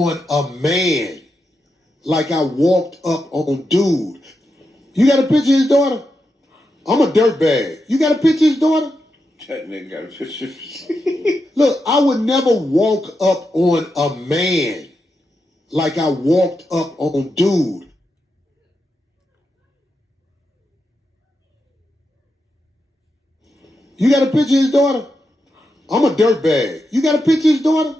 On a man, like I walked up on dude. You got a picture of his daughter? I'm a dirtbag. You got a picture of his daughter? That nigga got a picture. Look, I would never walk up on a man like I walked up on dude. You got a picture of his daughter? I'm a dirtbag. You got a picture of his daughter?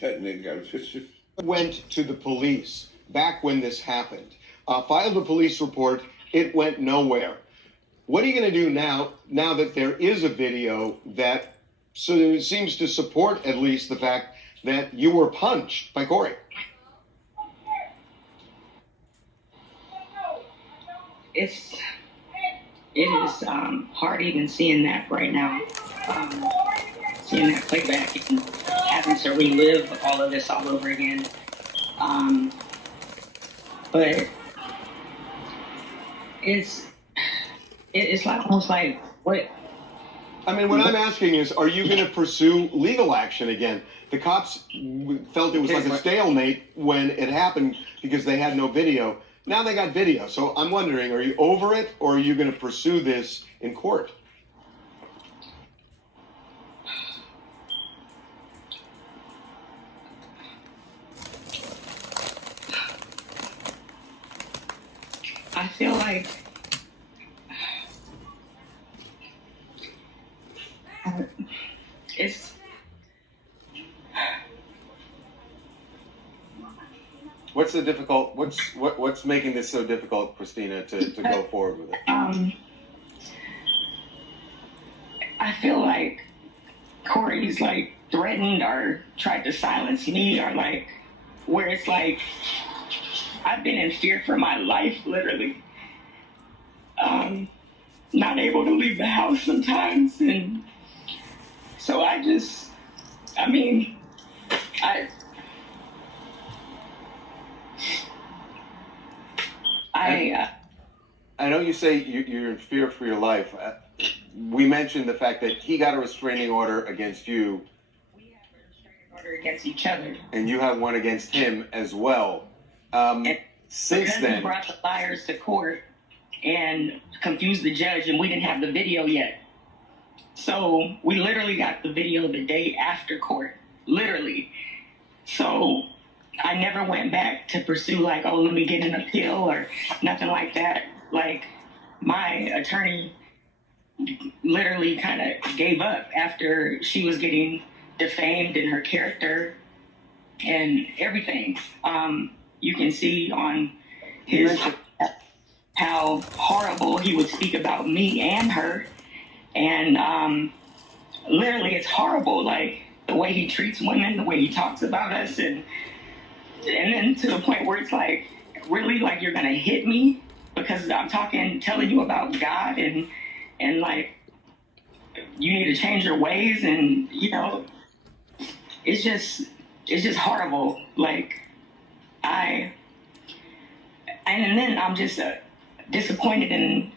That nigga got a picture. Went to the police back when this happened. Filed a police report. It went nowhere. What are you going to do now that there is a video that seems to support at least the fact that you were punched by Corey? It is hard even seeing that right now. Seeing that playback and having to relive all of this all over again. But it's like almost like what? I mean, what I'm asking is, are you going to pursue legal action again? The cops felt it was like a stalemate when it happened because they had no video. Now they got video. So I'm wondering, are you over it or are you going to pursue this in court? I feel like it's What's making this so difficult, Christina, to go forward with it? I feel like Corey's like threatened or tried to silence me, or like where it's like I've been in fear for my life, literally. Not able to leave the house sometimes, and so I know you say you're in fear for your life. We mentioned the fact that he got a restraining order against you. We have a restraining order against each other. And you have one against him as well. Since then, we brought the liars to court and confused the judge, and we didn't have the video yet. So we literally got the video the day after court, literally. So I never went back to pursue like, oh, let me get an appeal or nothing like that. Like my attorney literally kind of gave up after she was getting defamed in her character and everything. You can see on his how horrible he would speak about me and her. And literally it's horrible, like the way he treats women, the way he talks about us, and then to the point where it's like, really, like you're gonna hit me because I'm telling you about God and like you need to change your ways, and you know, it's just horrible. Like and then I'm just disappointed in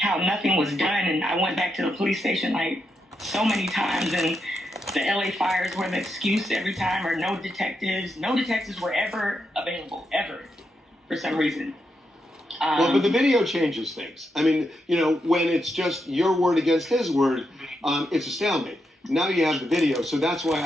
how nothing was done, and I went back to the police station like so many times, and the LA fires were the excuse every time, or no detectives were ever available, ever, for some reason. Well, but the video changes things. I mean, you know, when it's just your word against his word, it's a stalemate. Now you have the video, so that's why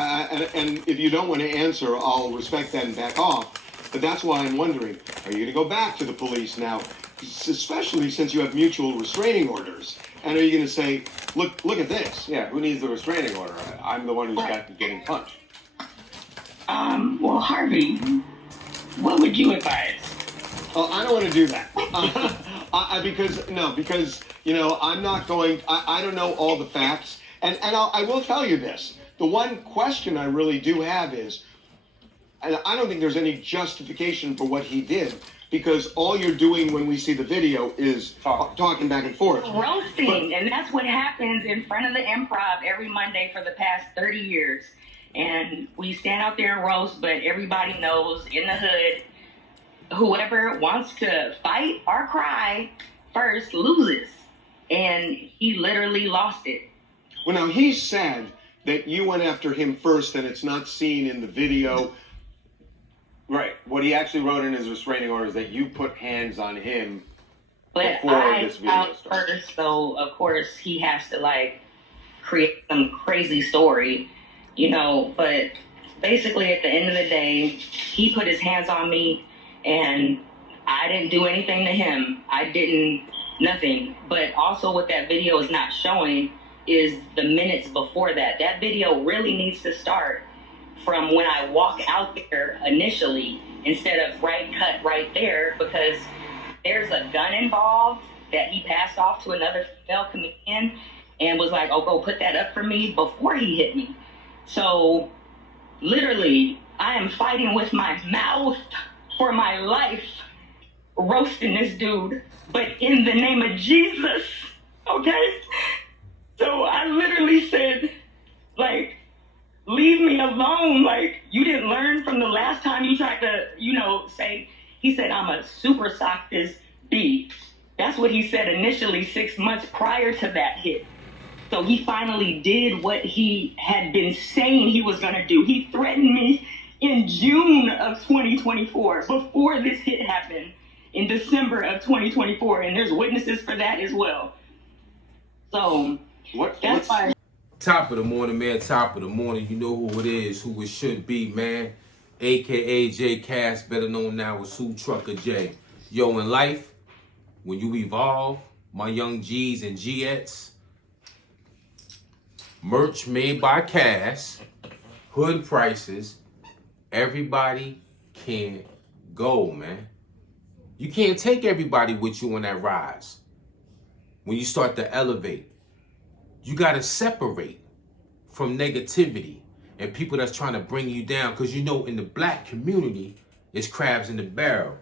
and if you don't want to answer, I'll respect that and back off. But that's why I'm wondering, are you going to go back to the police now, especially since you have mutual restraining orders? And are you going to say, look at this? Yeah, who needs the restraining order? I'm the one who's getting punched. Well, Harvey, what would you advise? Oh, I don't want to do that. Because, you know, I'm not going, I don't know all the facts. And I will tell you this. The one question I really do have is, and I don't think there's any justification for what he did, because all you're doing when we see the video is talking back and forth. Roasting, and that's what happens in front of the Improv every Monday for the past 30 years. And we stand out there and roast, but everybody knows in the hood, whoever wants to fight or cry first loses. And he literally lost it. Well, now, he said that you went after him first and it's not seen in the video. what he actually wrote in his restraining order is that you put hands on him But before I this video out started. first, so of course he has to like create some crazy story, you know. But basically, at the end of the day, he put his hands on me, and I didn't do anything to him. I didn't nothing. But also, what that video is not showing is the minutes before that. That video really needs to start from when I walk out there initially, instead of cut right there, because there's a gun involved that he passed off to another female comedian and was like, oh, go put that up for me before he hit me. So literally, I am fighting with my mouth for my life, roasting this dude, but in the name of Jesus, okay? So I literally said, like, leave me alone. Like, you didn't learn from the last time you tried to, you know, say, he said, I'm a super sock this B. That's what he said initially 6 months prior to that hit. So he finally did what he had been saying he was going to do. He threatened me in June of 2024, before this hit happened, in December of 2024. And there's witnesses for that as well. So that's why. Top of the morning, man. Top of the morning. You know who it is, who it should be, man. AKA J Cass, better known now as Sue Trucker J. Yo, in life, when you evolve, my young G's and Gets, merch made by Cass, hood prices, everybody can't go, man. You can't take everybody with you on that rise. When you start to elevate, you got to separate from negativity and people that's trying to bring you down. Because you know, in the black community, it's crabs in the barrel.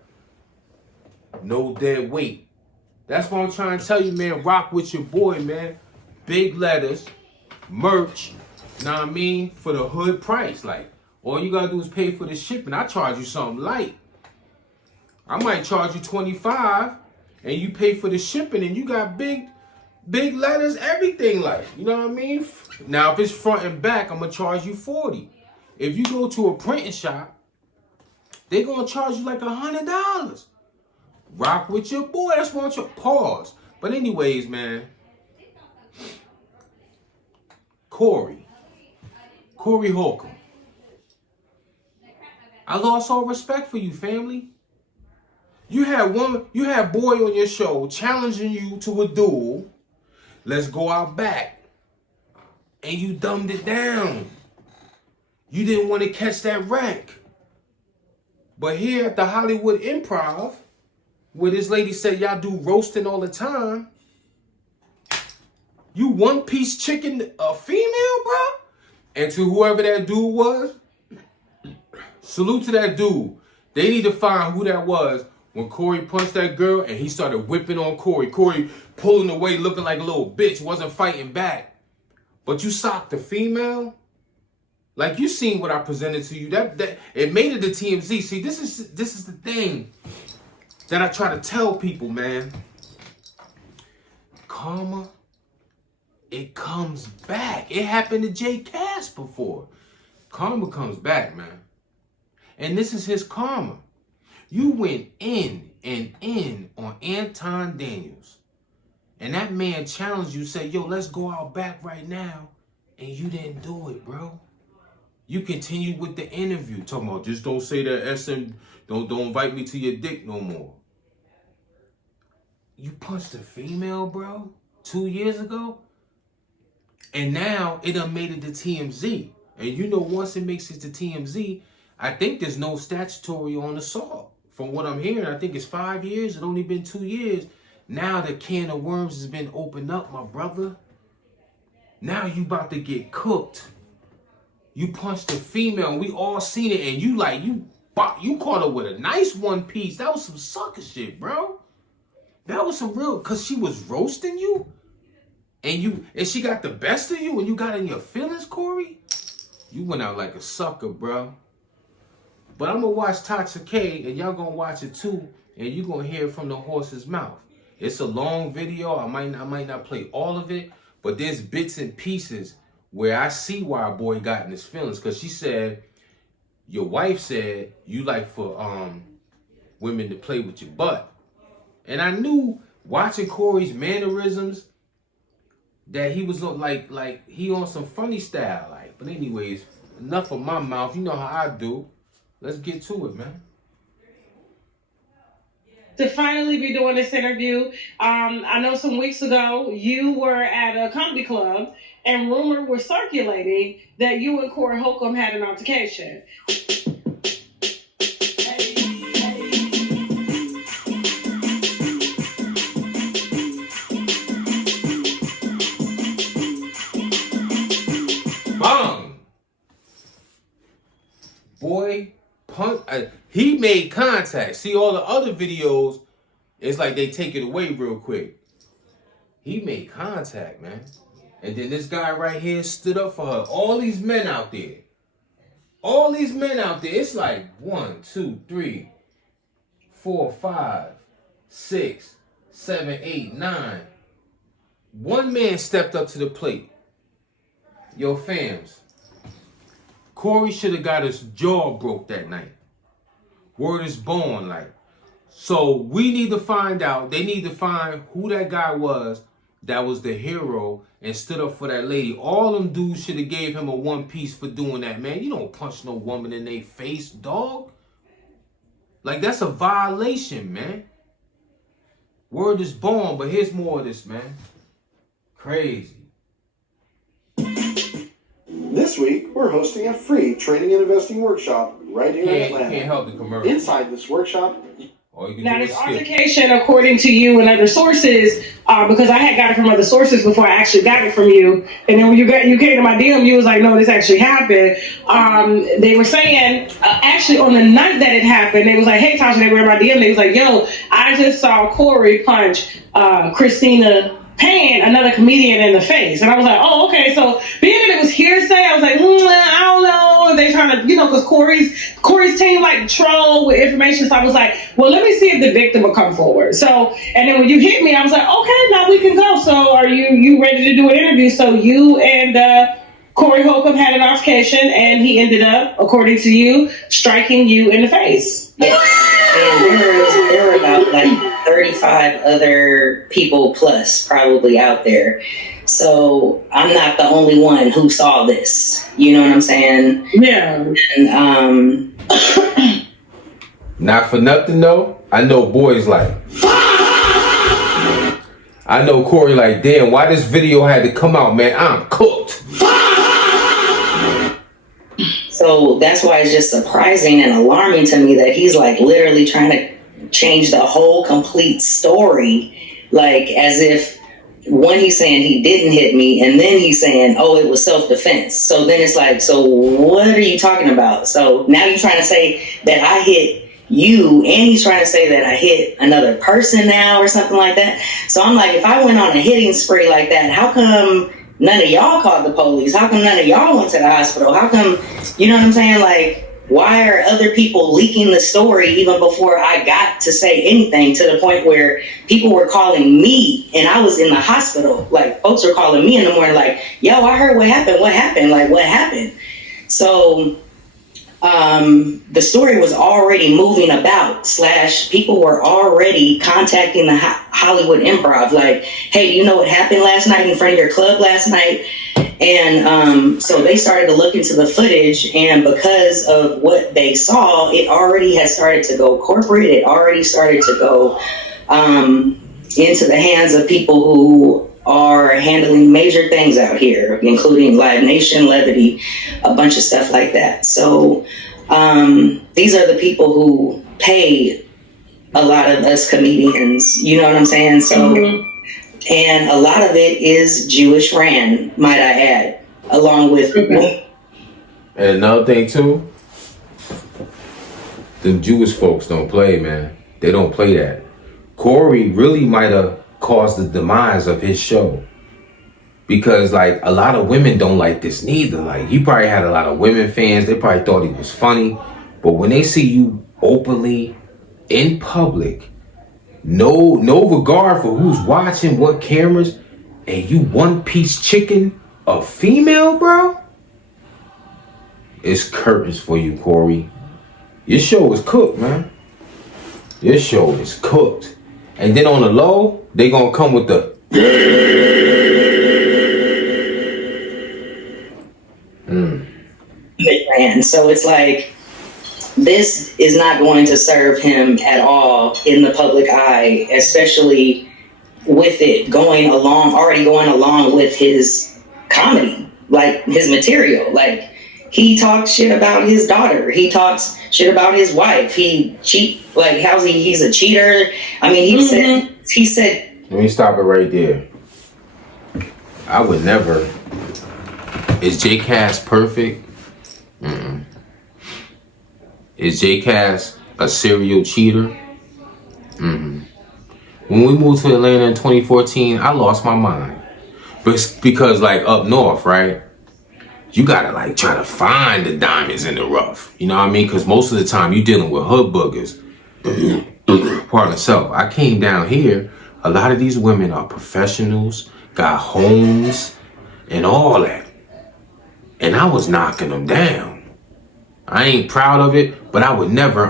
No dead weight. That's what I'm trying to tell you, man. Rock with your boy, man. Big letters, merch, you know what I mean? For the hood price. Like, all you gotta do is pay for the shipping. I charge you something light. I might charge you $25 and you pay for the shipping and you got big letters, everything, like, you know what I mean? Now, if it's front and back, I'm gonna charge you $40. If you go to a printing shop, they're gonna charge you like $100. Rock with your boy. That's what I'm trying. Pause. But anyways, man, Corey Holcomb. I lost all respect for you, family. You had boy on your show challenging you to a duel. Let's go out back. And you dumbed it down. You didn't want to catch that wreck. But here at the Hollywood Improv, where this lady said y'all do roasting all the time, you one-piece chicken a female, bro? And to whoever that dude was, salute to that dude. They need to find who that was when Corey punched that girl and he started whipping on Corey. Corey pulling away, looking like a little bitch, wasn't fighting back. But you socked the female? Like, you seen what I presented to you. That it made it to TMZ. See, this is the thing that I try to tell people, man. Karma, it comes back. It happened to J Cass before. Karma comes back, man. And this is his karma. You went in on Anton Daniels. And that man challenged you, said, yo, let's go out back right now. And you didn't do it, bro. You continued with the interview, talking about, just don't say that SM, don't invite me to your dick no more. You punched a female, bro, 2 years ago. And now it done made it to TMZ. And you know, once it makes it to TMZ, I think there's no statutory on assault. From what I'm hearing, I think it's 5 years. It only been 2 years. Now the can of worms has been opened up, my brother. Now you about to get cooked. You punched a female, and we all seen it, and you caught her with a nice one piece. That was some sucker shit, bro. That was some real, cause she was roasting you, and she got the best of you, and you got in your feelings, Corey. You went out like a sucker, bro. But I'm gonna watch Tasha K, and y'all gonna watch it too, and you gonna hear it from the horse's mouth. It's a long video. I might not play all of it, but there's bits and pieces where I see why a boy got in his feelings. Because she said, your wife said you like for women to play with your butt. And I knew watching Corey's mannerisms that he was like he on some funny style. Like, but anyways, enough of my mouth. You know how I do. Let's get to it, man. To finally be doing this interview. I know some weeks ago you were at a comedy club and rumor was circulating that you and Corey Holcomb had an altercation. Bang! Boy, he made contact. See, all the other videos, it's like they take it away real quick. He made contact, man. And then this guy right here stood up for her. All these men out there. All these men out there. It's like 1, 2, 3, 4, 5, 6, 7, 8, 9. One man stepped up to the plate. Yo, fams. Corey should have got his jaw broke that night. Word is born, like. So we need to find out. They need to find who that guy was that was the hero and stood up for that lady. All them dudes should have gave him a 1 piece for doing that, man. You don't punch no woman in their face, dog. Like, that's a violation, man. Word is born, but here's more of this, man. Crazy. This week, we're hosting a free trading and investing workshop right here in Atlanta. Can't help the commercial. Inside this workshop, now, this altercation, according to you and other sources, because I had got it from other sources before I actually got it from you, and then when you came to my DM, you was like, no, this actually happened. They were saying, actually on the night that it happened, they was like, hey, Tasha, they were in my DM, they was like, yo, I just saw Corey punch Christina Payne, another comedian, in the face. And I was like, oh, okay. So being that it was hearsay, I was like, I don't know. They trying to, because Corey's team like troll with information. So I was like, well, let me see if the victim will come forward. So, and then when you hit me, I was like, okay, now we can go. So are you ready to do an interview? So you and Corey Holcomb had an altercation, and he ended up, according to you, striking you in the face. And there were about like 35 other people plus probably out there. So I'm not the only one who saw this. You know what I'm saying? Yeah. And not for nothing though, I know boys like, I know Corey like, damn, why this video had to come out, man? I'm cooked. So that's why it's just surprising and alarming to me that he's like literally trying to change the whole complete story. Like, as if one, he's saying he didn't hit me, and then he's saying, oh, it was self-defense. So then it's like, so what are you talking about? So now you're trying to say that I hit you, and he's trying to say that I hit another person now or something like that. So I'm like, if I went on a hitting spree like that, how come none of y'all called the police? How come none of y'all went to the hospital? How come, you know what I'm saying? Like, why are other people leaking the story even before I got to say anything, to the point where people were calling me and I was in the hospital? Like, folks were calling me in the morning like, yo, I heard what happened. What happened? Like, what happened? So the story was already moving about, / people were already contacting the Hollywood Improv like, hey, you know what happened last night in front of your club last night? And so they started to look into the footage, and because of what they saw, it already had started to go corporate. It already started to go into the hands of people who are handling major things out here, including Live Nation, Levity, a bunch of stuff like that. So these are the people who pay a lot of us comedians, you know what I'm saying? So, and a lot of it is Jewish ran, might I add, along with. And another thing too, the Jewish folks don't play, man. They don't play that. Corey really might have caused the demise of his show, because like a lot of women don't like this neither. Like, he probably had a lot of women fans. They probably thought he was funny, but when they see you openly in public, no regard for who's watching, what cameras, and you one piece chicken a female, bro, It's curtains for you, Corey. Your show is cooked, man. Your show is cooked. And then on the low, they gonna come with the man. So it's like, this is not going to serve him at all in the public eye, especially with it already going along with his comedy, like his material. Like, he talks shit about his daughter. He talks shit about his wife. He's a cheater. I mean, he said. Let me stop it right there. I would never. Is J Cass perfect? Is J Cass a serial cheater? When we moved to Atlanta in 2014, I lost my mind. Because like up north, right? You gotta like try to find the diamonds in the rough. You know what I mean? Because most of the time you dealing with hood boogers. Pardon myself. I came down here. A lot of these women are professionals, got homes, and all that. And I was knocking them down. I ain't proud of it, but I would never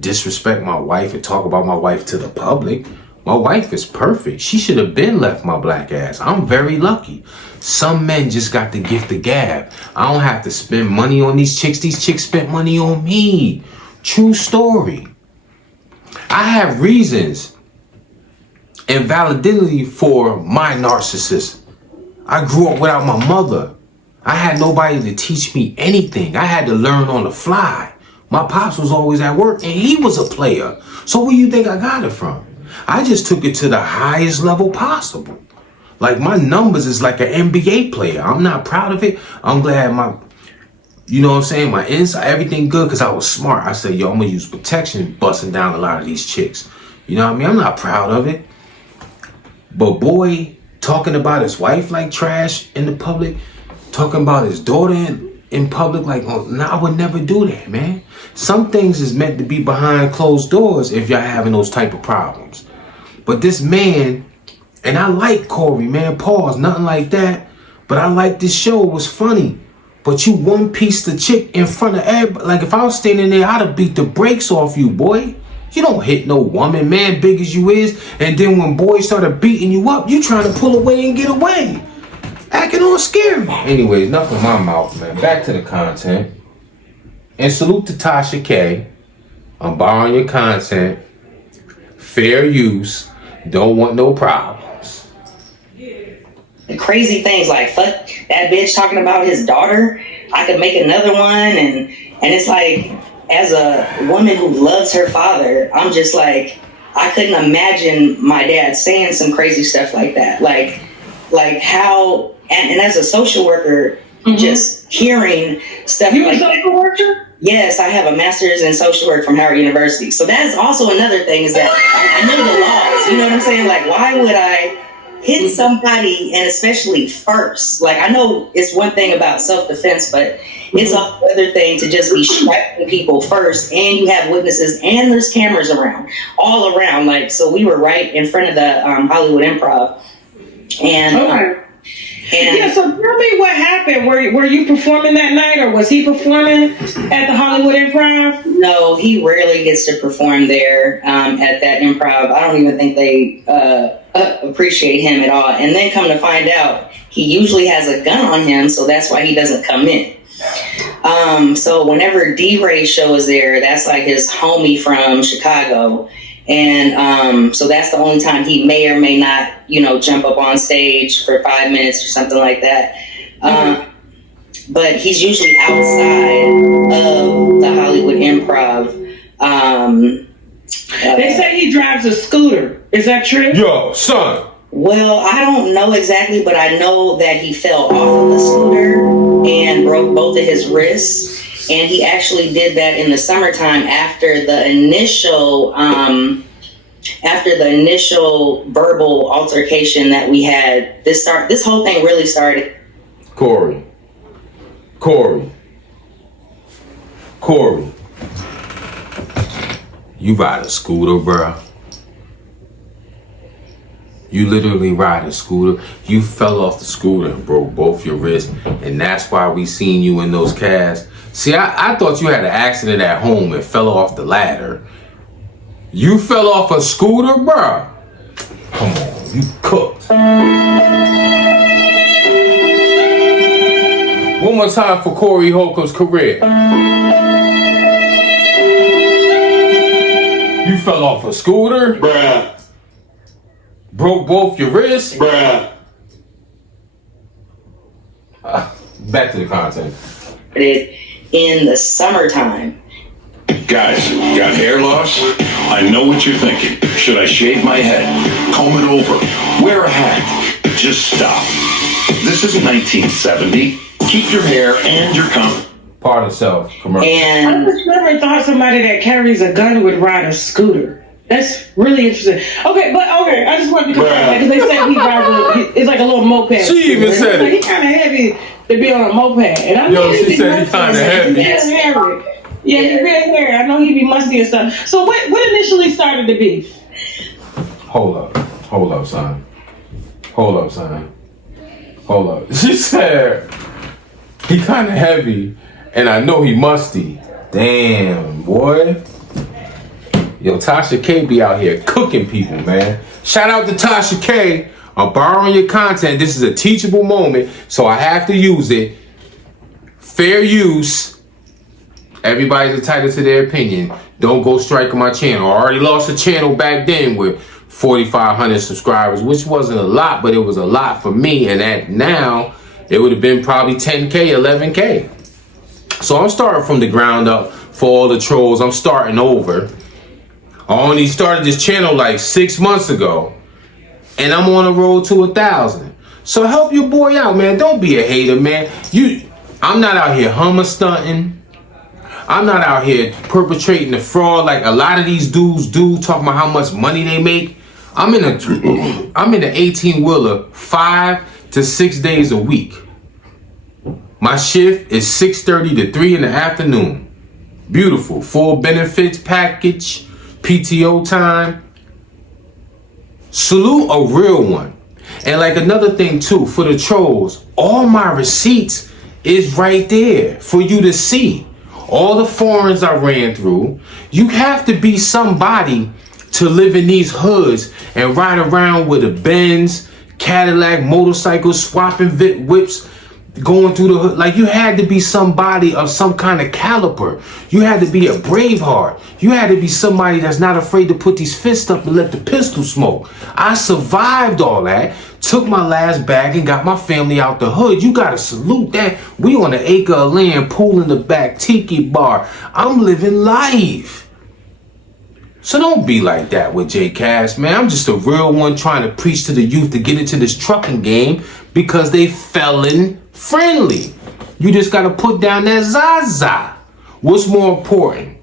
disrespect my wife and talk about my wife to the public. My wife is perfect. She should have been left my black ass. I'm very lucky. Some men just got the gift of gab. I don't have to spend money on these chicks. These chicks spent money on me. True story. I have reasons and validity for my narcissist. I grew up without my mother. I had nobody to teach me anything. I had to learn on the fly. My pops was always at work and he was a player. So where you think I got it from? I just took it to the highest level possible. Like, my numbers is like an NBA player. I'm not proud of it. I'm glad you know what I'm saying? My inside, everything good, because I was smart. I said, yo, I'm going to use protection busting down a lot of these chicks. You know what I mean? I'm not proud of it. But boy, talking about his wife like trash in the public, talking about his daughter in public, like, oh, no, I would never do that, man. Some things is meant to be behind closed doors if y'all having those type of problems. But this man, and I like Corey, man, pause, nothing like that. But I like this show, it was funny. But you one piece the chick in front of everybody. Like, if I was standing there, I'd have beat the brakes off you, boy. You don't hit no woman, man, big as you is. And then when boys started beating you up, you trying to pull away and get away. Acting all scary. Anyways, enough of my mouth, man. Back to the content. And salute to Tasha K. I'm borrowing your content. Fair use. Don't want no problems. Crazy things like, fuck that bitch talking about his daughter. I could make another one. And it's like, as a woman who loves her father, I'm just like, I couldn't imagine my dad saying some crazy stuff like that. Like how, and as a social worker, just hearing stuff You like a social worker? Yes, I have a master's in social work from Howard University. So that's also another thing, is that I know the laws. You know what I'm saying? Like, why would I hit somebody, and especially first? Like, I know it's one thing about self-defense, but it's another thing to just be striking people first, and you have witnesses, and there's cameras around, all around. Like, so we were right in front of the Hollywood Improv. And okay. Yeah, so tell me what happened. Were you performing that night, or was he performing at the Hollywood Improv? No, he rarely gets to perform there at that improv. I don't even think they appreciate him at all. And then come to find out, he usually has a gun on him, so that's why he doesn't come in. So whenever D-Ray's show is there, that's like his homie from Chicago. And so that's the only time he may or may not, jump up on stage for 5 minutes or something like that. But he's usually outside of the Hollywood Improv. They say he drives a scooter. Is that true? Yo, son. Well, I don't know exactly, but I know that he fell off of the scooter and broke both of his wrists. And he actually did that in the summertime after the initial verbal altercation that we had. This whole thing really started. Corey. You ride a scooter, bruh. You literally ride a scooter. You fell off the scooter and broke both your wrists. And that's why we seen you in those casts. See, I thought you had an accident at home and fell off the ladder. You fell off a scooter, bruh. Come on, you cooked. One more time for Corey Holcomb's career. You fell off a scooter? Bruh. Broke both your wrists? Bruh. Back to the content. In the summertime. Guys, got hair loss? I know what you're thinking. Should I shave my head? Comb it over? Wear a hat? Just stop. This isn't 1970. Keep your hair and your Part of self commercial. And I just never thought somebody that carries a gun would ride a scooter. That's really interesting. Okay, I just want to confirm that because they said he rides it's like a little moped. She even said it. He kind of heavy to be on a moped. And I know she said he kind of heavy. Yeah, he's real hairy. I know he be musty and stuff. So what initially started the beef? Hold up, son. Hold up. She said he kind of heavy, and I know he musty. Damn, boy. Yo, Tasha K be out here cooking people, man. Shout out to Tasha K. I'm borrowing your content. This is a teachable moment, so I have to use it. Fair use. Everybody's entitled to their opinion. Don't go striking my channel. I already lost a channel back then with 4,500 subscribers, which wasn't a lot, but it was a lot for me. And that now, it would have been probably 10K, 11K. So I'm starting from the ground up for all the trolls. I'm starting over. I only started this channel like 6 months ago, and I'm on the road to 1,000. So help your boy out, man. Don't be a hater, man. I'm not out here hummer stunting. I'm not out here perpetrating the fraud like a lot of these dudes do, talking about how much money they make. I'm in the 18-wheeler 5 to 6 days a week. My shift is 6:30 to 3 in the afternoon. Beautiful. Full benefits package, PTO time. Salute a real one. And like another thing too, for the trolls, all my receipts is right there for you to see. All the foreigns I ran through. You have to be somebody to live in these hoods and ride around with a Benz, Cadillac, motorcycle, swapping whips, going through the hood. Like, you had to be somebody of some kind of caliber. You had to be a braveheart. You had to be somebody that's not afraid to put these fists up and let the pistol smoke. I survived all that, took my last bag and got my family out the hood. You gotta salute that. We on an acre of land, pool in the back, tiki bar. I'm living life. So don't be like that with J Cass, man. I'm just a real one trying to preach to the youth to get into this trucking game because they felon friendly. You just gotta put down that Zaza. What's more important?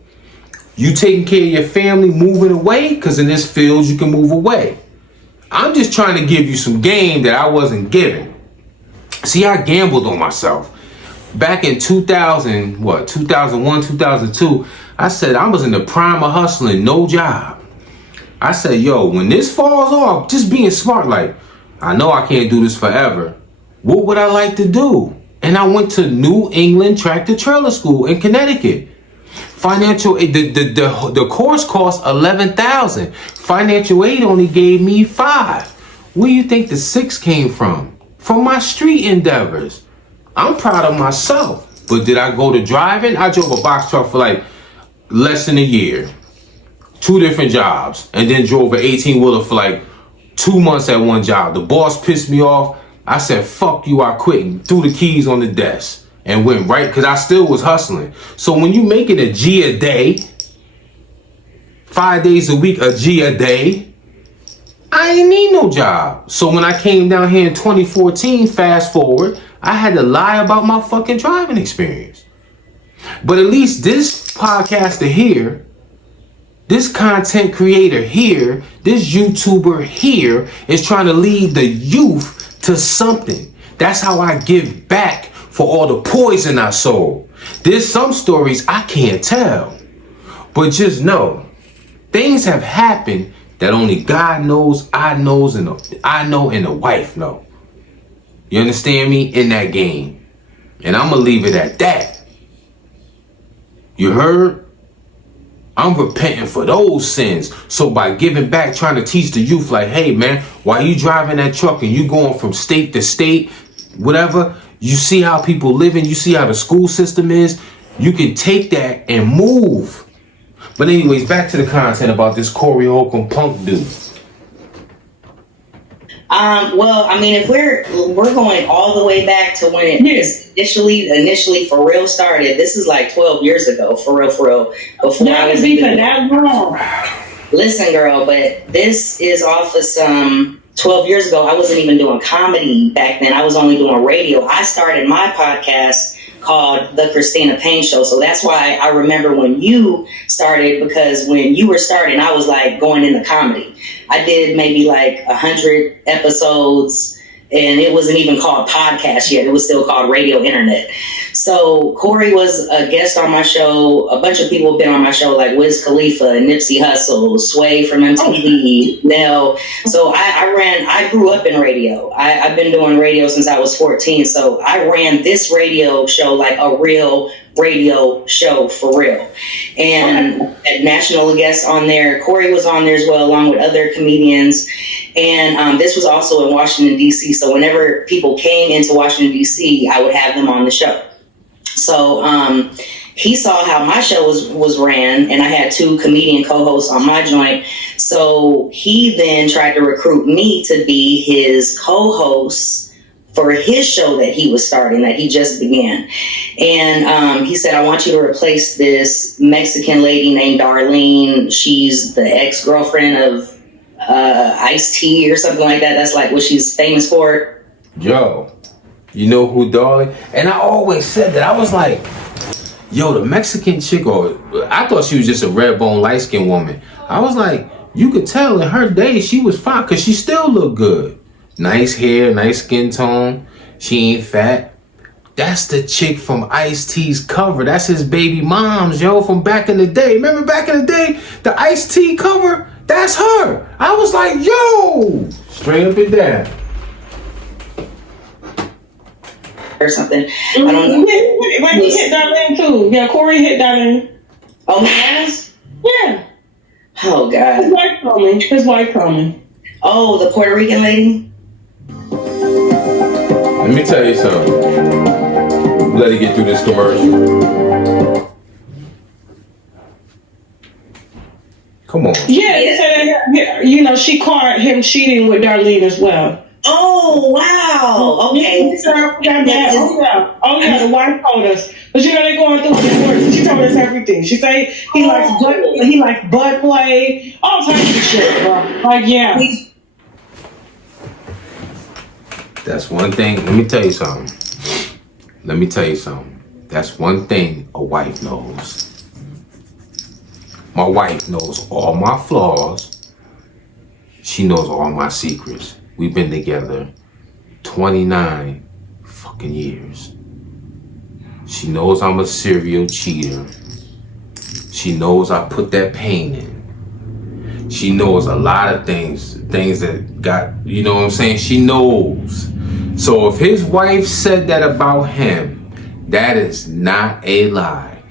You taking care of your family, moving away? Because in this field, you can move away. I'm just trying to give you some game that I wasn't given. See, I gambled on myself. Back in 2001, 2002, I said I was in the prime of hustling, no job. I said, yo, when this falls off, just being smart, like, I know I can't do this forever. What would I like to do? And I went to New England Tractor Trailer School in Connecticut. Financial aid, the course cost $11,000. Financial aid only gave me $5,000. Where do you think the $6,000 came from? From my street endeavors. I'm proud of myself. But did I go to driving? I drove a box truck for like less than a year. 2 different jobs. And then drove an 18-wheeler for like 2 months at one job. The boss pissed me off. I said, fuck you, I quit and threw the keys on the desk. And went right, because I still was hustling. So when you making a G a day, 5 days a week, a G a day, I ain't need no job. So when I came down here in 2014, fast forward, I had to lie about my fucking driving experience. But at least this podcaster here, this content creator here, this YouTuber here is trying to lead the youth to something. That's how I give back for all the poison I sold. There's some stories I can't tell. But just know, things have happened that only God knows, I know, and the wife know. You understand me? In that game. And I'm gonna leave it at that. You heard? I'm repenting for those sins. So by giving back, trying to teach the youth, like, hey, man, while you driving that truck and you going from state to state, whatever, you see how people living, you see how the school system is, you can take that and move. But anyways, back to the content about this Corey Holcomb punk dude. Well, I mean, if we're going all the way back to when it is initially for real started, this is like 12 years ago, for real. Before I was even that long. Listen, girl, but this is off of some 12 years ago. I wasn't even doing comedy back then. I was only doing radio. I started my podcast called The Christina Payne Show. So that's why I remember when you started, because when you were starting, I was like going into comedy. I did maybe like 100 episodes, and it wasn't even called podcast yet. It was still called Radio Internet. So Corey was a guest on my show. A bunch of people have been on my show, like Wiz Khalifa, Nipsey Hussle, Sway from MTV, Nell. So I grew up in radio. I've been doing radio since I was 14. So I ran this radio show like a real radio show for real. And had national guests on there. Corey was on there as well, along with other comedians. And this was also in Washington, D.C. So whenever people came into Washington, D.C., I would have them on the show. So he saw how my show was ran, and I had 2 comedian co-hosts on my joint. So he then tried to recruit me to be his co-host for his show that he was starting, that he just began. And he said, I want you to replace this Mexican lady named Darlene. She's the ex-girlfriend of Ice-T or something like that. That's like what she's famous for. Yo, you know who, darling? And I always said that. I was like, yo, the Mexican chick, or I thought she was just a red bone, light skinned woman. I was like, you could tell in her day she was fine, because she still looked good. Nice hair, nice skin tone. She ain't fat. That's the chick from Ice-T's cover. That's his baby mom's, yo, from back in the day. Remember back in the day, the Ice-T cover? That's her. I was like, yo, straight up and down. Or something. I don't know. But he hit Darlene too. Yeah, Corey hit Darlene. Oh, he has? Yeah. Oh, God. His wife coming. Oh, the Puerto Rican lady? Let me tell you something. Let it get through this commercial. Come on. Yeah, they said she caught him cheating with Darlene as well. Oh, wow. Okay. Oh, yeah, the wife told us. But they going through a divorce. She told us everything. She say he likes butt play, all types of shit, bro. Like, yeah. That's one thing. Let me tell you something. That's one thing a wife knows. My wife knows all my flaws. She knows all my secrets. We've been together 29 fucking years. She knows I'm a serial cheater. She knows I put that pain in. She knows a lot of things that got, you know what I'm saying? She knows. So if his wife said that about him, that is not a lie.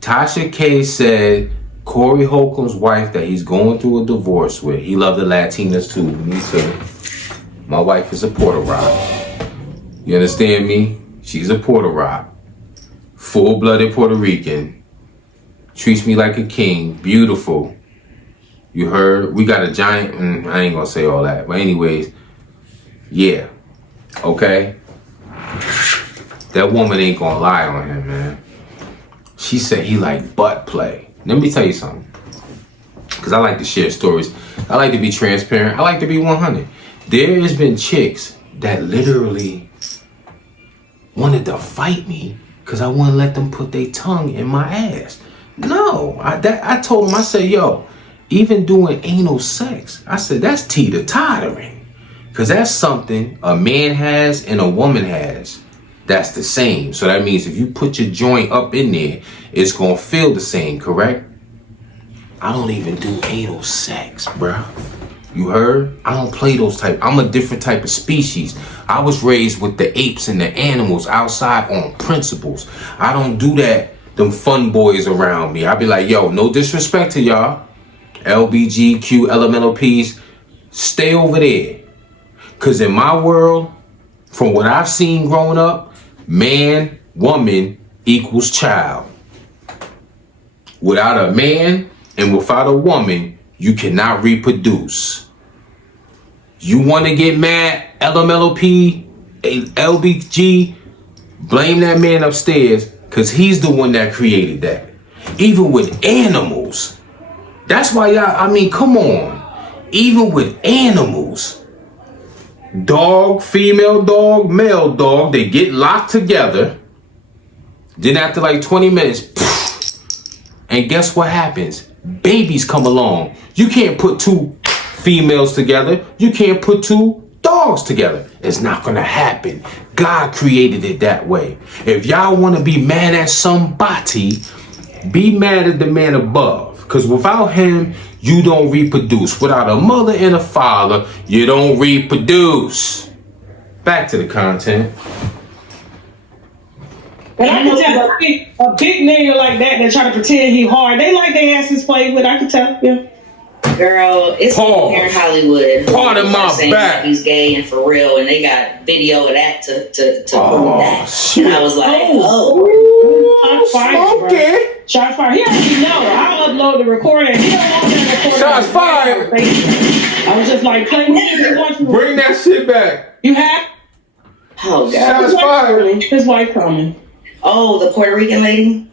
Tasha K said Corey Holcomb's wife that he's going through a divorce with. He loved the Latinas too. Me too. My wife is a Puerto Rican. You understand me? She's a Puerto Rican. Full-blooded Puerto Rican. Treats me like a king. Beautiful. You heard? We got a giant... I ain't gonna say all that. But anyways, yeah. Okay? That woman ain't gonna lie on him, man. She said he like butt play. Let me tell you something. Because I like to share stories. I like to be transparent. I like to be 100. There has been chicks that literally wanted to fight me because I wouldn't let them put their tongue in my ass. No. I told them, I said, yo, even doing anal sex, I said, that's teeter-tottering. Because that's something a man has and a woman has. That's the same. So that means if you put your joint up in there, it's going to feel the same, correct? I don't even do anal sex, bruh. You heard? I don't play those type. I'm a different type of species. I was raised with the apes and the animals outside on principles. I don't do that them fun boys around me. I be like, yo, no disrespect to y'all. LBGQ, elemental P's, stay over there. Because in my world, from what I've seen growing up, man, woman equals child. Without a man and without a woman, you cannot reproduce. You want to get mad, LMLOP, LBG, blame that man upstairs because he's the one that created that. Even with animals. That's why y'all, I mean, come on. Even with animals. Dog, female dog, male dog, they get locked together. Then after like 20 minutes, and guess what happens? Babies come along. You can't put two females together. You can't put two dogs together. It's not gonna happen. God created it that way. If y'all wanna be mad at somebody, be mad at the man above. Because without him, you don't reproduce. Without a mother and a father, you don't reproduce. Back to the content. And I can tell a big nigga like that try to pretend he hard. They like their asses played with. I can tell. Yeah. Girl, it's people here in Hollywood. Part of my back. He's gay and for real, and they got video of that to prove that. Shit. And I was like, Shots fired. Shots fired. He already know. I'll upload the recording. He don't want that recording. Shots fired. I was just like, play with it. Bring that shit back. You have? Oh, God. Shots fired. His wife coming. Oh, the Puerto Rican lady?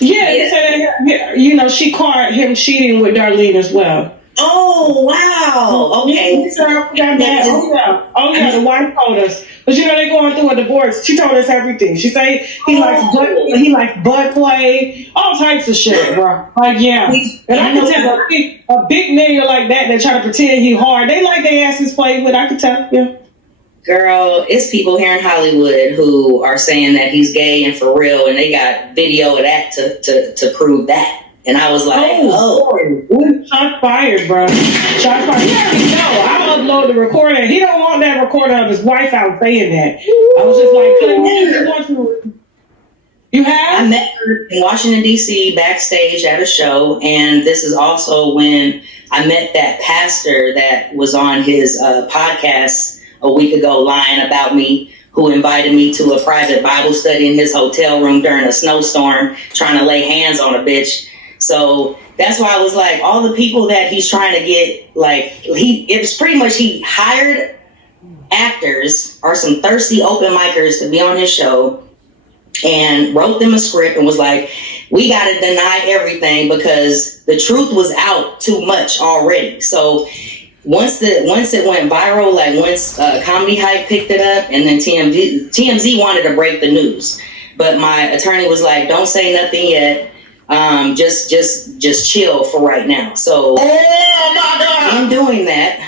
Yeah, they said that, you know, she caught him cheating with Darlene as well. Oh, wow. Okay. Oh, yeah, the wife told us. But you know, they're going through a divorce. She told us everything. She say he likes butt play, all types of shit, bro. Like, yeah. And I can tell a big nigga like that try to pretend he hard. They like their asses played with. I can tell, yeah. Girl, it's people here in Hollywood who are saying that he's gay and for real, and they got video of that to prove that. And I was like, Shots fired, bro. Shots fired. He already know. I'll upload the recording. He don't want that recording of his wife out saying that. I was just like, you have? I met her in Washington, D.C. backstage at a show, and this is also when I met that pastor that was on his podcast a week ago lying about me, who invited me to a private Bible study in his hotel room during a snowstorm, trying to lay hands on a bitch. So that's why I was like, all the people that he's trying to get, like, it was pretty much he hired actors or some thirsty open micers to be on his show and wrote them a script and was like, we got to deny everything because the truth was out too much already. So once it went viral, like once Comedy Hype picked it up, and then TMZ wanted to break the news, but my attorney was like, "Don't say nothing yet. Just chill for right now." So in doing that,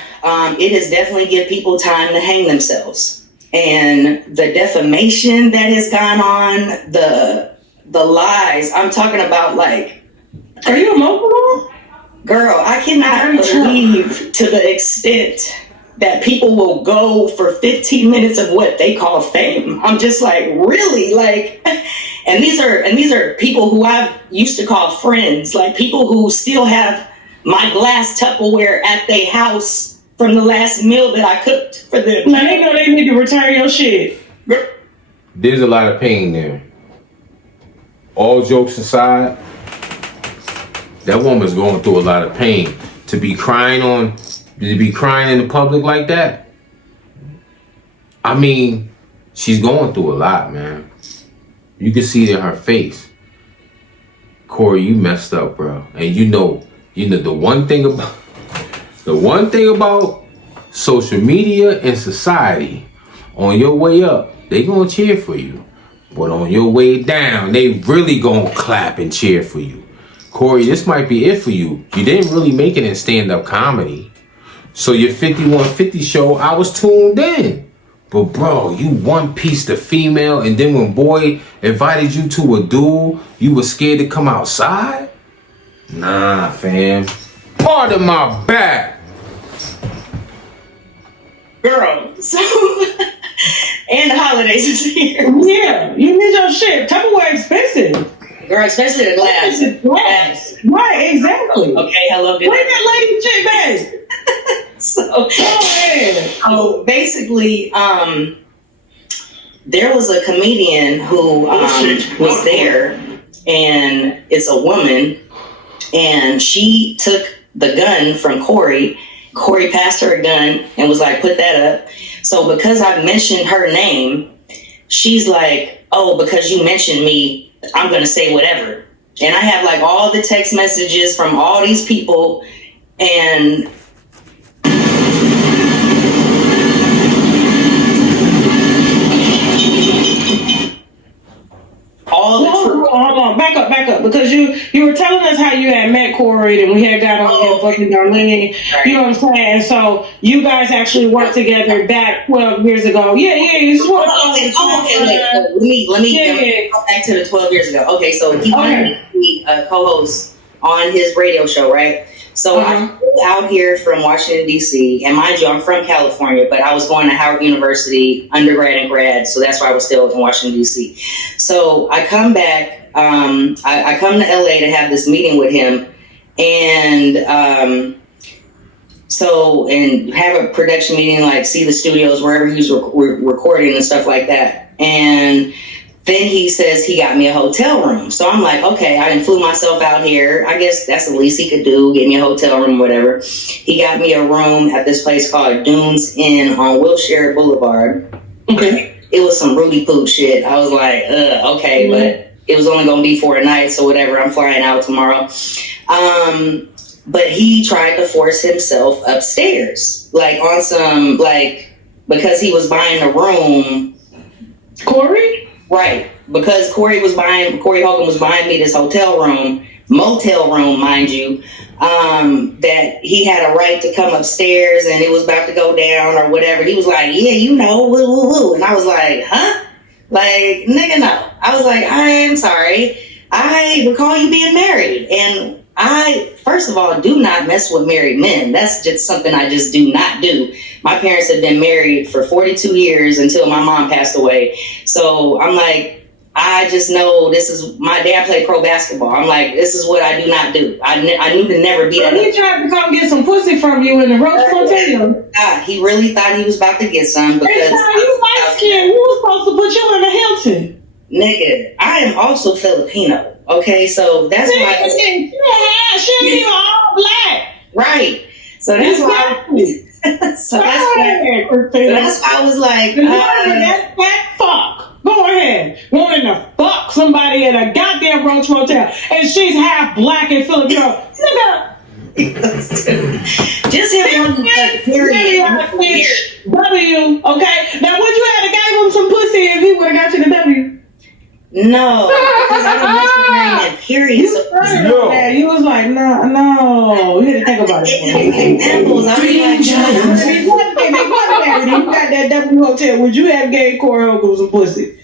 it has definitely given people time to hang themselves, and the defamation that has gone on, the lies. I'm talking about, like, are you emotional? Girl, I cannot believe to the extent that people will go for 15 minutes of what they call fame. I'm just like, really? Like, and these are people who I used to call friends, like people who still have my glass Tupperware at their house from the last meal that I cooked for them. Now they know they need to return your shit. There's a lot of pain there. All jokes aside, that woman's going through a lot of pain. To be crying in the public like that, I mean, she's going through a lot, man. You can see it in her face. Corey, you messed up, bro. And you know the one thing about social media and society, on your way up, they gonna cheer for you. But on your way down, they really gonna clap and cheer for you. Corey, this might be it for you. You didn't really make it in stand-up comedy. So your 5150 show, I was tuned in. But bro, you one piece the female, and then when boy invited you to a duel, you were scared to come outside? Nah, fam. Part of my back. Girl, so and the holidays is here. Yeah, you need your shit. Tupperware expensive. Girl, especially the glass. Glass. Right, exactly. Okay, hello, good. Bring that lady shit back. So basically, there was a comedian who was there, and it's a woman, and she took the gun from Corey. Corey passed her a gun and was like, put that up. So because I mentioned her name, she's like, oh, because you mentioned me, I'm going to say whatever. And I have like all the text messages from all these people, and hold on, back up, because you were telling us how you had met Corey and we had got on here fucking Darlene, you know what I'm saying? So you guys actually worked together back 12 years ago. Yeah, you just want to let me go back to the 12 years ago. Okay, so he wanted to be a co-host on his radio show, right? So I flew out here from Washington, D.C., and mind you, I'm from California, but I was going to Howard University, undergrad and grad, so that's why I was still in Washington, D.C. So I come back, I come to L.A. to have this meeting with him, and and have a production meeting, like see the studios, wherever he was recording and stuff like that. And then he says he got me a hotel room. So I'm like, okay, I done flew myself out here. I guess that's the least he could do, get me a hotel room, whatever. He got me a room at this place called Dunes Inn on Wilshire Boulevard. Okay. It was some Rudy Poop shit. I was like, okay, but it was only going to be for a night, so whatever. I'm flying out tomorrow. But he tried to force himself upstairs, like on some, like, because he was buying a room. Corey? Right, because Corey Holcomb was buying me this motel room, mind you, that he had a right to come upstairs and it was about to go down or whatever. He was like, yeah, you know, woo, woo, woo. And I was like, huh? Like, nigga, no. I was like, I am sorry. I recall you being married. And I, first of all, do not mess with married men. That's just something I just do not do. My parents had been married for 42 years until my mom passed away. So I'm like, I just know this is, my dad played pro basketball. I'm like, this is what I do not do. I knew to never be that. He tried to come get some pussy from you in the Rose Hotel. He really thought he was about to get some because you light skinned. We were supposed to put you in the Hilton. Nigga, I am also Filipino. Okay, so that's why. She ain't even all black. Right. So that's why. So that's why I was like, that fat fuck. Go ahead. Wanting to fuck somebody at a goddamn Roach Motel. And she's half black and Filipino. Just him. W. Okay. Now, would you have gave him some pussy if he would have got you the W? No, because I don't mess with married men, period. You was like, no. You had to think about it. Examples. I was like, you got that W hotel. Would you have gave Corey Holcomb some pussy?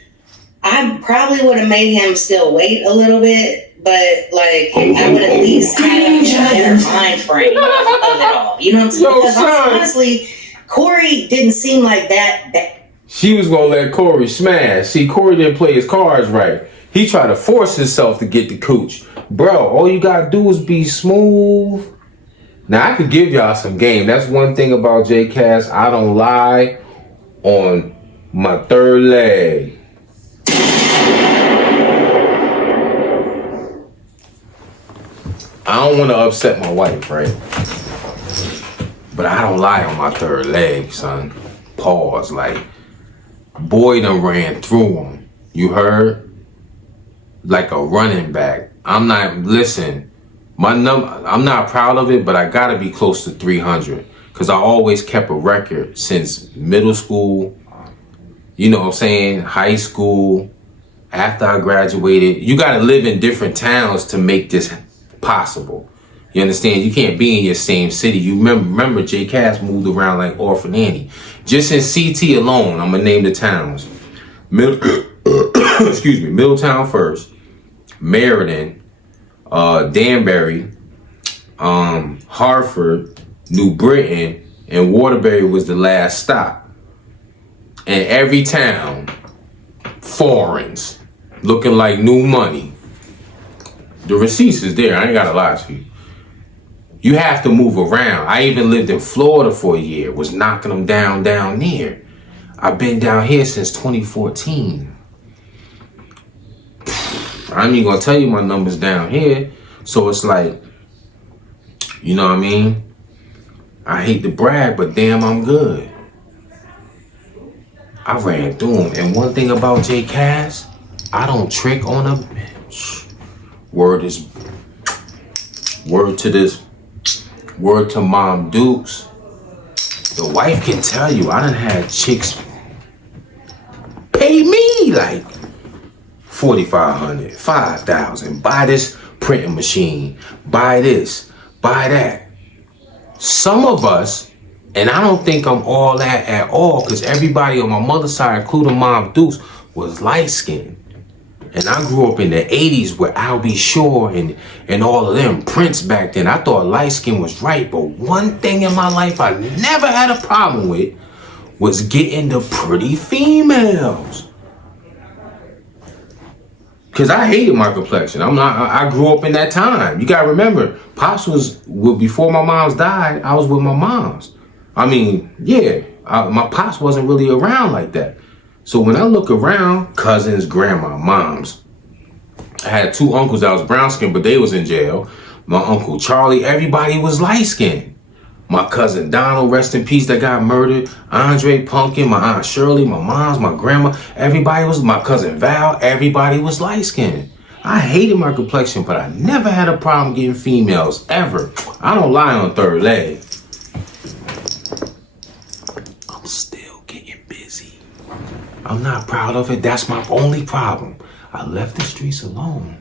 I probably would have made him still wait a little bit, but like I would at least have a better mind frame of it all. You know what I'm saying? Because honestly, Corey didn't seem like that. She was gonna let Corey smash. See, Corey didn't play his cards right. He tried to force himself to get the cooch. Bro, all you gotta do is be smooth. Now, I could give y'all some game. That's one thing about J-Cast. I don't lie on my third leg. I don't want to upset my wife, right? But I don't lie on my third leg, son. Pause, like, boy done ran through him. You heard? Like a running back. I'm not proud of it, but I gotta be close to 300. Cause I always kept a record since middle school, you know what I'm saying, high school, after I graduated. You gotta live in different towns to make this possible. You understand? You can't be in your same city. You remember J. Cass moved around like Orphan Annie. Just in CT alone, I'm gonna name the towns. Middletown first, Meriden, Danbury, Hartford, New Britain, and Waterbury was the last stop. And every town, foreigns, looking like new money. The receipts is there. I ain't gotta lie to you. You have to move around. I even lived in Florida for a year. Was knocking them down there. I've been down here since 2014. I ain't even gonna tell you my numbers down here. So it's like, you know what I mean? I hate to brag, but damn, I'm good. I ran through them. And one thing about J. Cass, I don't trick on a bitch. Word to Mom Dukes. The wife can tell you, I done had chicks pay me like $4,500, $5,000. Buy this printing machine. Buy this. Buy that. Some of us, and I don't think I'm all that at all, because everybody on my mother's side, including Mom Dukes, was light-skinned. And I grew up in the 80s with I'll Be Sure and all of them, Prince back then. I thought light skin was right, but one thing in my life I never had a problem with was getting the pretty females. Cause I hated my complexion. I grew up in that time. You gotta remember, Pops was, before my moms died, I was with my moms. I mean, yeah, my Pops wasn't really around like that. So when I look around, cousins, grandma, moms, I had two uncles that was brown skinned, but they was in jail. My uncle Charlie, everybody was light skinned. My cousin Donald, rest in peace, that got murdered. Andre Pumpkin, my Aunt Shirley, my mom's, my grandma, everybody was, my cousin Val, everybody was light skinned. I hated my complexion, but I never had a problem getting females, ever. I don't lie on third leg. I'm still getting busy. I'm not proud of it. That's my only problem. I left the streets alone.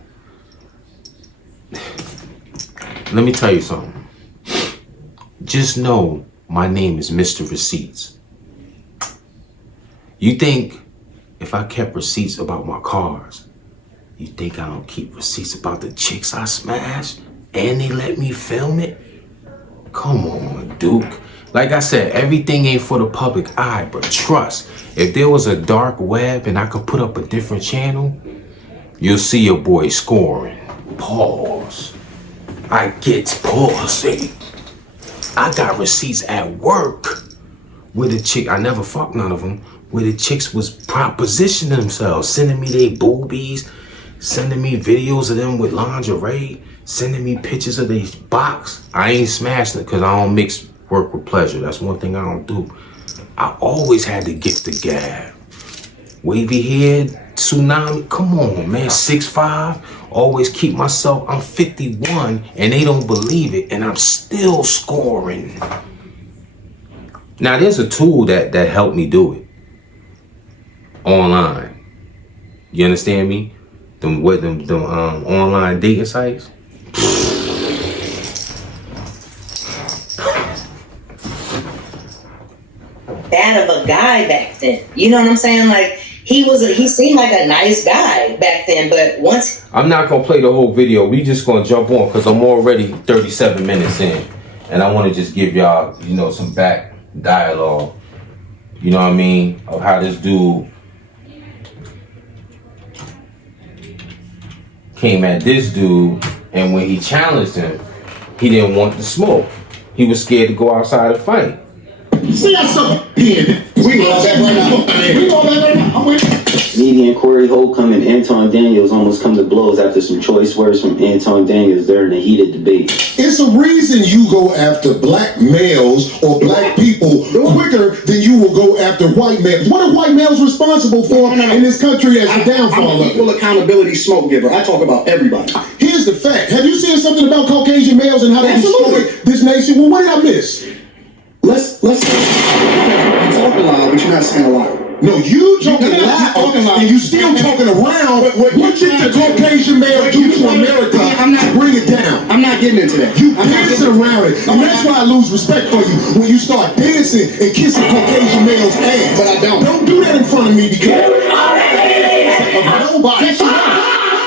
Let me tell you something. Just know my name is Mr. Receipts. You think if I kept receipts about my cars, you think I don't keep receipts about the chicks I smashed and they let me film it? Come on, Duke. Like I said, everything ain't for the public eye, but trust, if there was a dark web and I could put up a different channel, you'll see your boy scoring. Pause. I get pussy. I got receipts at work where the chick, I never fucked none of them, where the chicks was propositioning themselves, sending me their boobies, sending me videos of them with lingerie, sending me pictures of their box. I ain't smashing it because I don't mix work with pleasure. That's one thing I don't do. I always had to gift the gab. Wavy head, tsunami, come on, man, 6'5", always keep myself, I'm 51, and they don't believe it, and I'm still scoring. Now, there's a tool that helped me do it. Online. You understand me? Them online dating sites. That of a guy back then. You know what I'm saying? Like, he seemed like a nice guy back then, but once... I'm not going to play the whole video. We just going to jump on because I'm already 37 minutes in. And I want to just give y'all, you know, some back dialogue, you know what I mean, of how this dude came at this dude, and when he challenged him, he didn't want to smoke. He was scared to go outside and fight. See that something? We all back right now. We all back right now. I'm with you. Comedian Corey Holcomb and Anton Daniels almost come to blows after some choice words from Anton Daniels during a heated debate. It's a reason you go after black males or black people quicker than you will go after white males. What are white males responsible for in this country as the downfall of it? I'm an equal accountability smoke giver. I talk about everybody. Here's the fact. Have you seen something about Caucasian males and how they destroy this nation? Well, what did I miss? Let's say you talk a lot, but you're not saying a lot. No, you talking loud, and you still talking around. What did the Caucasian male do to America? Bring it down. I'm not getting into that. You dancing around it, and that's why I lose respect for you when you start dancing and kissing Caucasian males' ass. But I don't. Don't do that in front of me because of nobody.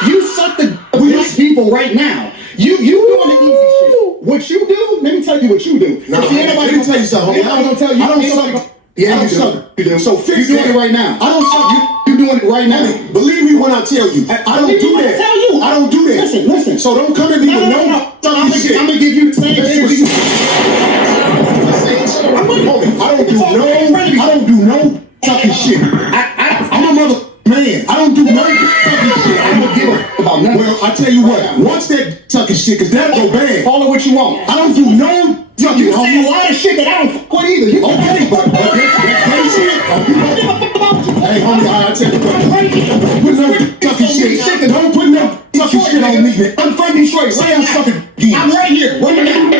You suck the black people right now. You doing the easy shit. What you do? Let me tell you what you do. No, let me tell you something. I don't suck. Yeah, you do. So fix you doing that. it right now. I don't suck. You doing it right now. Believe me when I tell you. I don't do that. Tell you. I don't do that. Listen. So don't come at me with no fucking shit. I'm gonna give you the same energy. I don't do no fucking shit. I'm a mother man. I don't do no fucking shit. I don't give a about nothing. Well, I tell you what. Watch that sucking shit, cause that'll go bad. Call it what you want. I don't do no fucking You say a lot of shit that I don't fuck with either. You okay, but that shit. Hey, homie, I tell you what. Don't put no fucking shit. Don't put no fucking shit on me, man. I'm from Detroit. Say I'm fucking I'm right here. Right now.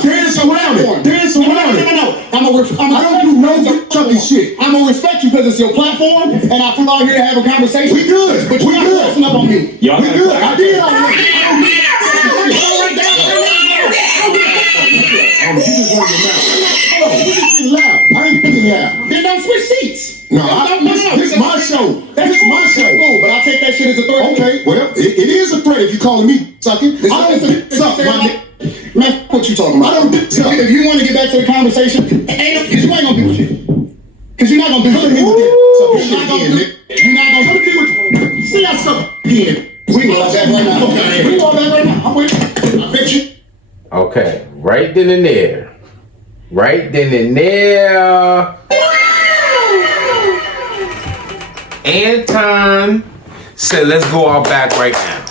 Dance around it. Dance around it. No. I don't do no fucking shit. I'm gonna respect you because it's your platform, and I flew out here to have a conversation. We good. But you're not pressing up on me. We good. I did already. You just want your mouth. Hold on, you just getting loud. I ain't getting loud. Then don't switch seats. No, this is my show. This is my show. Cool, but I take that shit as a threat. Okay, well, it is a threat if you calling me sucking. I don't suck, my nigga. Man, what you talking about? I don't suck. If you want to get back to the conversation, because you ain't gonna do shit. Because you're not gonna do Come shit. here with that sucking shit again, nigga. You're not gonna Come here with see I suck again. We love that right now. We love that right now. I'm with you. I bet you. Okay, right then and there. Right then and there. Anton said, let's go out back right now.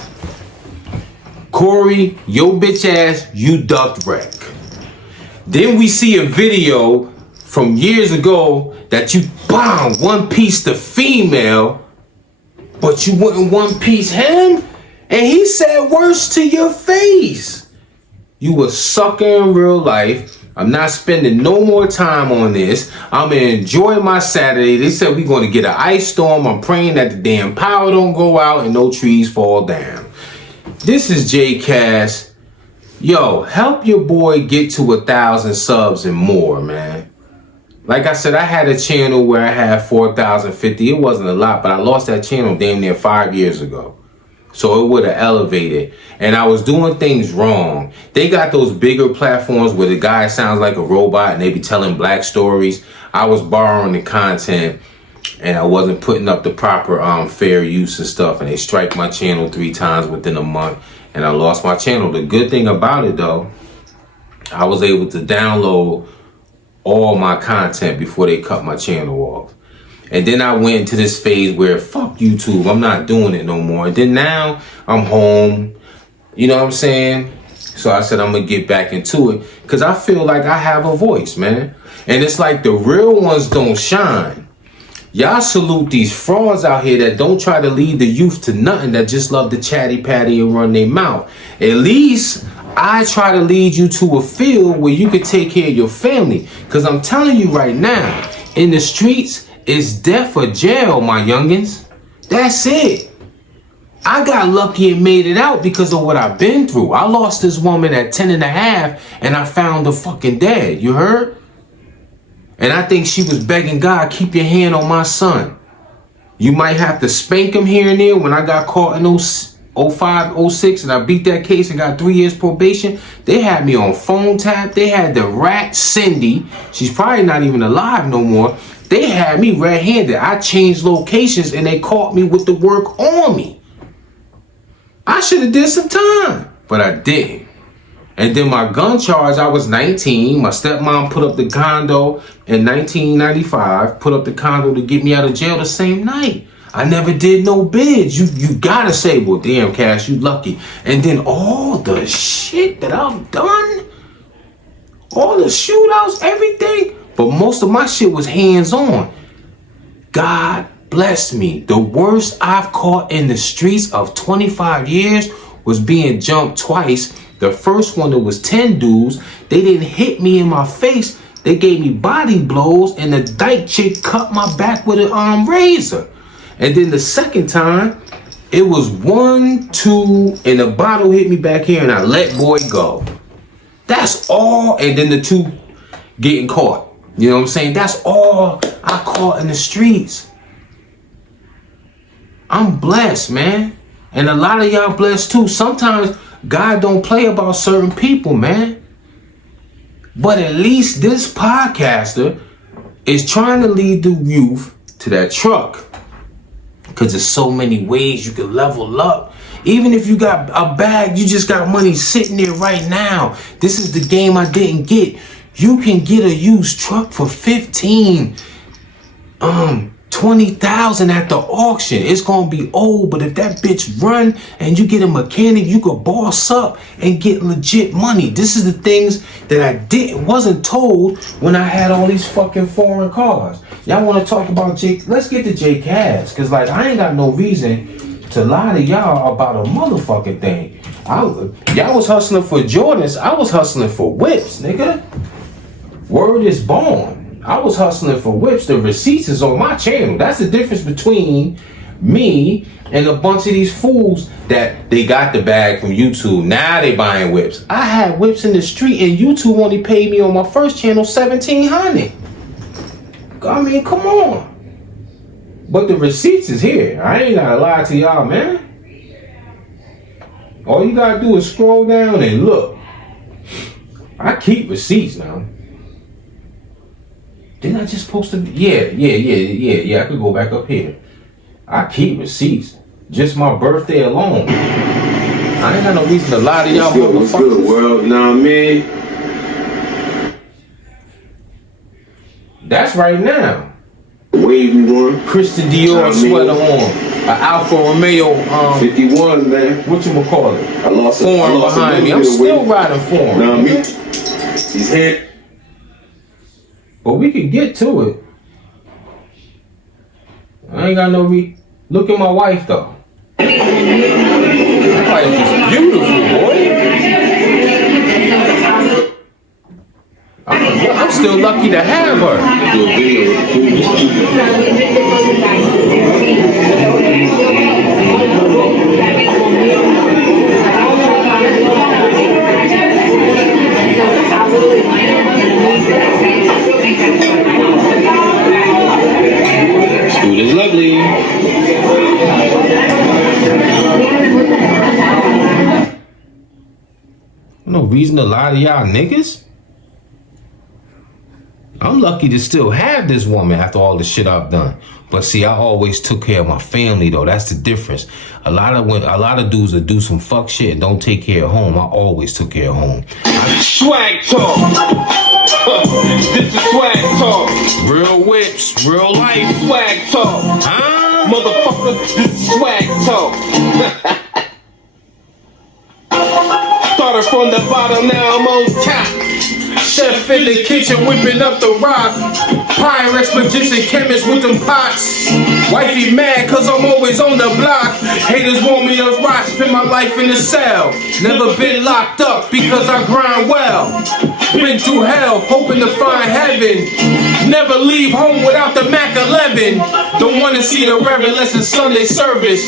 Corey, your bitch ass, you ducked wreck. Then we see a video from years ago that you bombed one piece the female, but you wouldn't one piece him, and he said worse to your face. You a sucker in real life. I'm not spending no more time on this. I'm gonna enjoy my Saturday. They said we're gonna get an ice storm. I'm praying that the damn power don't go out and no trees fall down. This is J Cass. Yo, help your boy get to 1,000 subs and more, man. Like I said, I had a channel where I had 4,050. It wasn't a lot, but I lost that channel damn near 5 years ago. So it would have elevated. And I was doing things wrong. They got those bigger platforms where the guy sounds like a robot and they be telling black stories. I was borrowing the content and I wasn't putting up the proper fair use and stuff. And they strike my channel 3 times within a month. And I lost my channel. The good thing about it though, I was able to download all my content before they cut my channel off. And then I went into this phase where fuck YouTube, I'm not doing it no more. And then now I'm home, you know what I'm saying? So I said I'm gonna get back into it because I feel like I have a voice, man. And it's like the real ones don't shine. Y'all salute these frauds out here that don't try to lead the youth to nothing, that just love to chatty patty and run their mouth. At least I try to lead you to a field where you can take care of your family. Because I'm telling you right now, in the streets, it's death or jail, my youngins. That's it. I got lucky and made it out because of what I've been through. I lost this woman at 10 and a half and I found her fucking dead. You heard? And I think she was begging God, keep your hand on my son. You might have to spank him here and there. When I got caught in 05, 06 and I beat that case and got 3 years probation, they had me on phone tap. They had the rat Cindy. She's probably not even alive no more. They had me red-handed. I changed locations and they caught me with the work on me. I should have did some time, but I didn't. And then my gun charge, I was 19. My stepmom put up the condo in 1995, put up the condo to get me out of jail the same night. I never did no bids. You gotta say, well, damn, Cash, you lucky. And then all the shit that I've done, all the shootouts, everything, but most of my shit was hands-on. God blessed me. The worst I've caught in the streets of 25 years was being jumped twice. The first one, it was 10 dudes. They didn't hit me in my face. They gave me body blows, and the dyke chick cut my back with a razor. And then the second time, it was 1, 2, and the bottle hit me back here, and I let boy go. That's all. And then the 2 getting caught. You know what I'm saying? That's all I caught in the streets. I'm blessed, man. And a lot of y'all blessed too. Sometimes God don't play about certain people, man. But at least this podcaster is trying to lead the youth to that truck. Because there's so many ways you can level up. Even if you got a bag, you just got money sitting there right now. This is the game I didn't get. You can get a used truck for 15, 20,000 at the auction. It's gonna be old, but if that bitch run and you get a mechanic, you could boss up and get legit money. This is the things that I wasn't told when I had all these fucking foreign cars. Y'all want to talk about Jake? Let's get to Jay Cass, cause like I ain't got no reason to lie to y'all about a motherfucking thing. Y'all was hustling for Jordans. I was hustling for whips, nigga. Word is born. I was hustling for whips. The receipts is on my channel. That's the difference between me and a bunch of these fools that they got the bag from YouTube. Now they buying whips. I had whips in the street and YouTube only paid me on my first channel $1,700. I mean, come on. But the receipts is here. I ain't gotta lie to y'all, man. All you gotta do is scroll down and look. I keep receipts now. Didn't I just post them? Yeah. I could go back up here. I keep receipts. Just my birthday alone. I ain't got no reason to lie to y'all motherfuckers. What's good, world? Now me. That's right now. Waving one. Christian Dior sweater on. An Alfa Romeo 51, man. Whatchamacallit? I lost form behind me. I'm still riding form. Now me. He's here. But we can get to it. I ain't got no look at my wife though. My wife is beautiful, boy. I'm still lucky to have her. Dude is lovely. No reason to lie to y'all niggas. I'm lucky to still have this woman after all the shit I've done. But see, I always took care of my family though. That's the difference. A lot of dudes that do some fuck shit and don't take care of home. I always took care of home. Swag talk. This is swag talk. Real whips, real life. Swag talk. Huh? Motherfucker, this is swag talk. Started from the bottom, now I'm on top. Chef in the kitchen whipping up the rock. Pyrex magician chemist with them pots. Wifey mad cause I'm always on the block. Haters want me to rock, spend my life in the cell. Never been locked up because I grind well. Been through hell, hoping to find heaven. Never leave home without the Mac 11. Don't wanna see the Reverend unless it's Sunday service.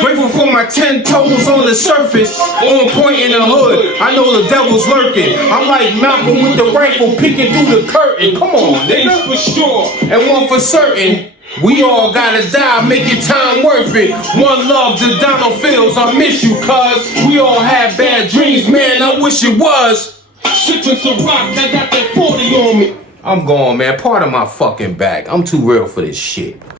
Grateful for my 10 toes on the surface. On point in the hood, I know the devil's lurking. I'm like Malcolm with the rifle peeking through the curtain. Come on, nigga. For sure. And one for certain, we all gotta die, making time worth it. One love to Donald Fields, I miss you, cuz we all had bad dreams, man, I wish it was. Sipping some rock, I got that 40 on me. I'm gone, man, part of my fucking back. I'm too real for this shit.